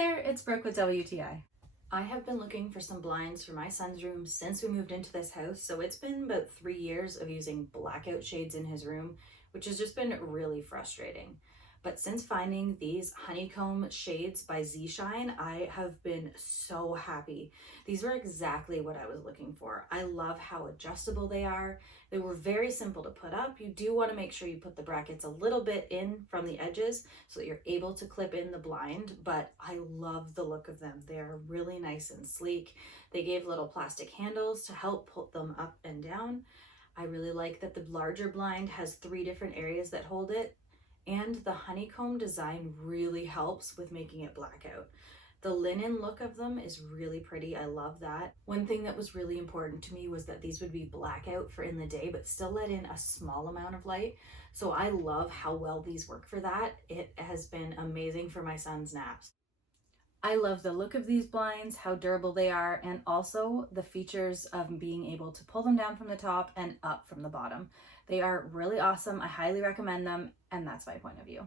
there, it's Brooke with WTI. I have been looking for some blinds for my son's room since we moved into this house, so it's been about 3 years of using blackout shades in his room, which has just been really frustrating. But since finding these honeycomb shades by Zshine, I have been so happy. These were exactly what I was looking for. I love how adjustable they are. They were very simple to put up. You do want to make sure you put the brackets a little bit in from the edges so that you're able to clip in the blind, but I love the look of them. They're really nice and sleek. They gave little plastic handles to help put them up and down. I really like that the larger blind has 3 different areas that hold it. And the honeycomb design really helps with making it blackout. The linen look of them is really pretty. I love that. One thing that was really important to me was that these would be blackout for in the day, but still let in a small amount of light. So I love how well these work for that. It has been amazing for my son's naps. I love the look of these blinds, how durable they are, and also the features of being able to pull them down from the top and up from the bottom. They are really awesome. I highly recommend them, and that's my point of view.